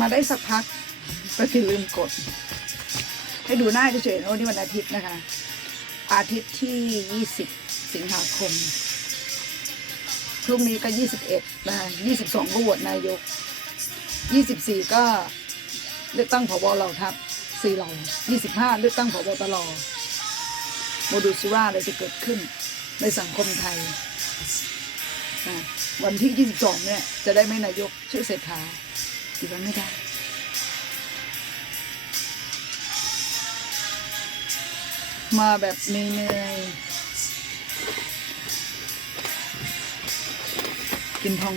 มาได้สักพักก็คือลืมกด ให้ดูหน้าเฉยๆนะวันนี้วันอาทิตย์นะคะ อาทิตย์ที่ 20 สิงหาคม พรุ่งนี้ก็ 21นะคะ22ก็โหวตนายก 24 ก็เลือกตั้งผบเราทัพสี่เหล่า25 เลือกตั้งผบตรมดูซิว่าอะไรจะเกิดขึ้นในสังคมไทย วันที่ 22 เนี่ย จะได้ไหมนายกชื่อเศรษฐา คิดว่าไม่ได้มาแบบเหนื่อยๆกินทอง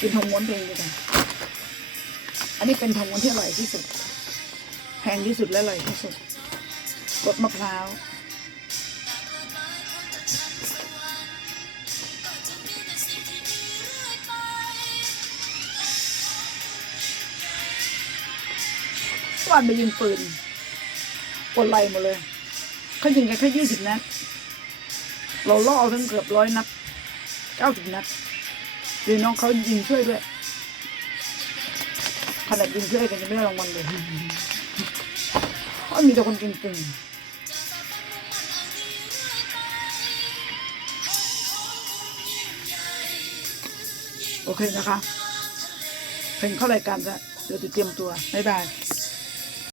กินทองม้วนเพลงดีกว่าอันนี้เป็นทองม้วนที่อร่อยที่สุด แพงที่สุดและอร่อยที่สุดรสมะพร้าว วันไปยิงปืนปนไหลหมดเลยเขายิงกันแค่ยี่สิบนัดเราล่อทั้งเกือบร้อยนัดเก้าสิบนัดหรือน้องเขายิงช่วยด้วยขนาดยิงช่วยกันยังไม่ได้รางวัลเลยเพราะมีแต่คนเก่งๆโอเคนะคะเพลงเข้ารายการแล้วเดี๋ยวจะเตรียมตัว บ๊ายบาย